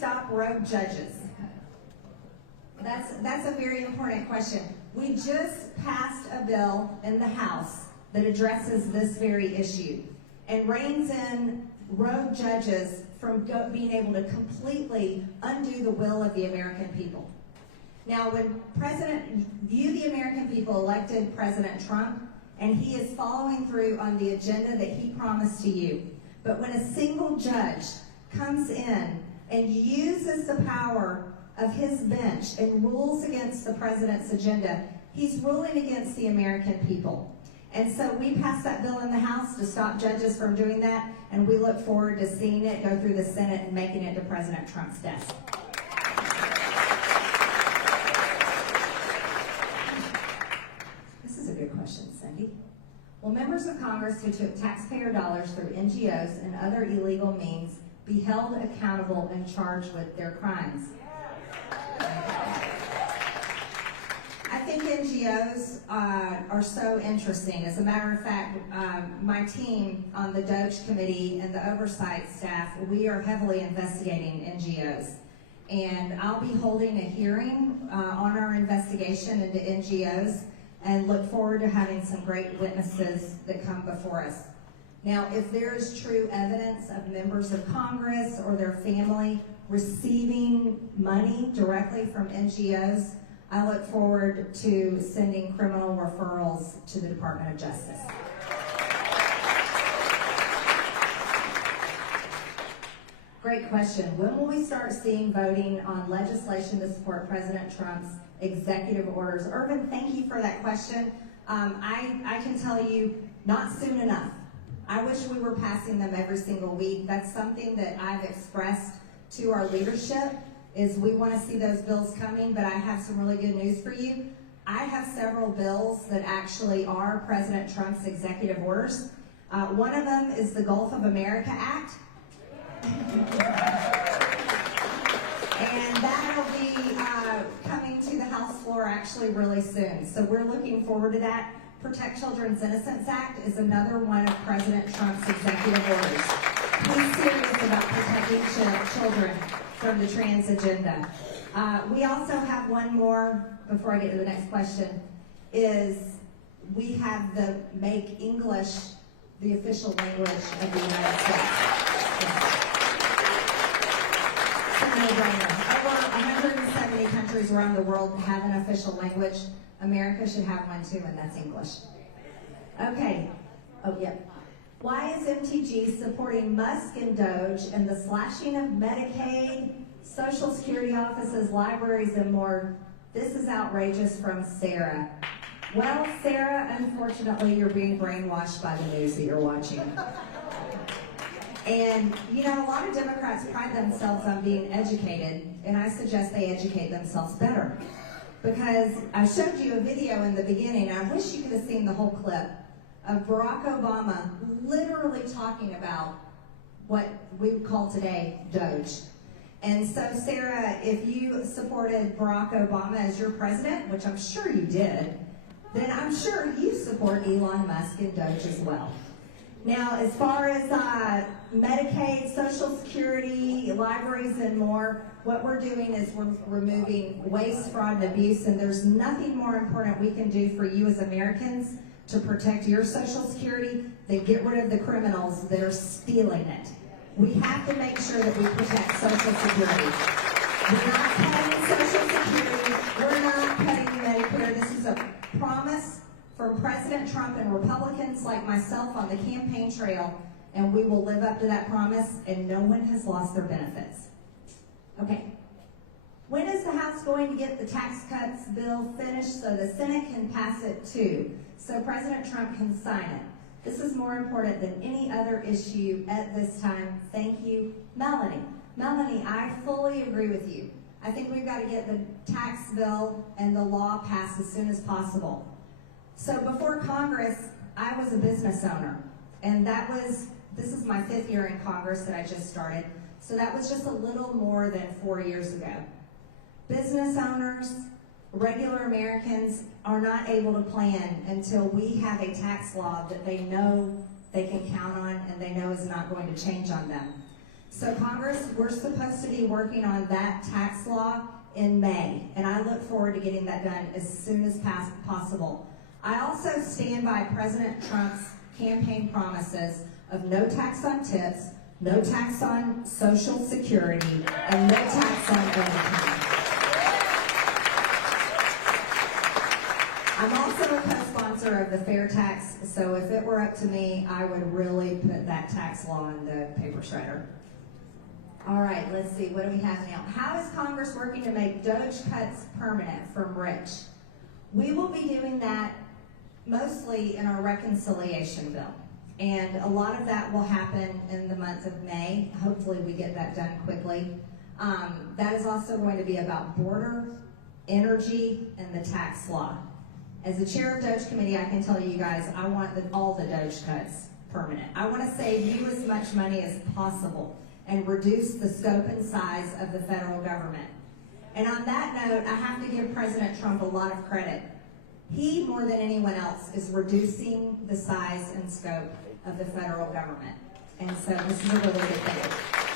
stop rogue judges? That's a very important question. We just passed a bill in the House that addresses this very issue and reins in rogue judges from being able to completely undo the will of the American people. Now, when you, the American people, elected President Trump, and he is following through on the agenda that he promised to you. But when a single judge comes in and uses the power of his bench and rules against the president's agenda, he's ruling against the American people. And so we passed that bill in the House to stop judges from doing that, and we look forward to seeing it go through the Senate and making it to President Trump's desk. This is a good question, Cindy. Will members of Congress who took taxpayer dollars through NGOs and other illegal means be held accountable and charged with their crimes? I think NGOs are so interesting. As a matter of fact, my team on the DOJ committee and the oversight staff, we are heavily investigating NGOs. And I'll be holding a hearing on our investigation into NGOs and look forward to having some great witnesses that come before us. Now, if there is true evidence of members of Congress or their family receiving money directly from NGOs, I look forward to sending criminal referrals to the Department of Justice. Great question. When will we start seeing voting on legislation to support President Trump's executive orders? Irvin, thank you for that question. I can tell you, not soon enough. I wish we were passing them every single week. That's something that I've expressed to our leadership, is we want to see those bills coming, but I have some really good news for you. I have several bills that actually are President Trump's executive orders. One of them is the Gulf of America Act. And that'll be coming to the House floor actually really soon. So we're looking forward to that. Protect Children's Innocence Act is another one of President Trump's executive orders. He's serious about protecting children from the trans agenda. We also have one more, before I get to the next question, is we have the make English the official language of the United States. Over 170 countries around the world have an official language. America should have one too, and that's English. Okay. Oh, yep. Why is MTG supporting Musk and DOJ and the slashing of Medicaid, Social Security offices, libraries, and more? This is outrageous, from Sarah. Well, Sarah, unfortunately, you're being brainwashed by the news that you're watching. And, you know, a lot of Democrats pride themselves on being educated, and I suggest they educate themselves better. Because I showed you a video in the beginning, I wish you could have seen the whole clip, of Barack Obama literally talking about what we would call today DOJ. And so, Sarah, if you supported Barack Obama as your president, which I'm sure you did, then I'm sure you support Elon Musk and DOJ as well. Now, as far as Medicaid, Social Security, libraries, and more, what we're doing is we're removing waste, fraud, and abuse, and there's nothing more important we can do for you as Americans to protect your Social Security than get rid of the criminals that are stealing it. We have to make sure that we protect Social Security. We're not cutting Social Security. We're not cutting Medicare. This is a promise from President Trump and Republicans like myself on the campaign trail, and we will live up to that promise, and no one has lost their benefits. Okay. When is the House going to get the tax cuts bill finished so the Senate can pass it too, so President Trump can sign it? This is more important than any other issue at this time. Thank you, Melanie. Melanie, I fully agree with you. I think we've got to get the tax bill and the law passed as soon as possible. So before Congress, I was a business owner, and this is my 5th year in Congress that I just started, so that was just a little more than 4 years ago. Business owners, regular Americans are not able to plan until we have a tax law that they know they can count on and they know is not going to change on them. So Congress, we're supposed to be working on that tax law in May, and I look forward to getting that done as soon as possible. I also stand by President Trump's campaign promises of no tax on tips, no tax on Social Security, and no tax on overtime. I'm also a co-sponsor of the fair tax, so if it were up to me, I would really put that tax law in the paper shredder. All right, let's see, what do we have now? How is Congress working to make Doge cuts permanent from rich? We will be doing that mostly in our reconciliation bill. And a lot of that will happen in the month of May. Hopefully we get that done quickly. That is also going to be about border, energy, and the tax law. As the chair of Doge Committee, I can tell you guys, I want all the Doge cuts permanent. I want to save you as much money as possible and reduce the scope and size of the federal government. And on that note, I have to give President Trump a lot of credit. He, more than anyone else, is reducing the size and scope of the federal government. And so this is a really good thing.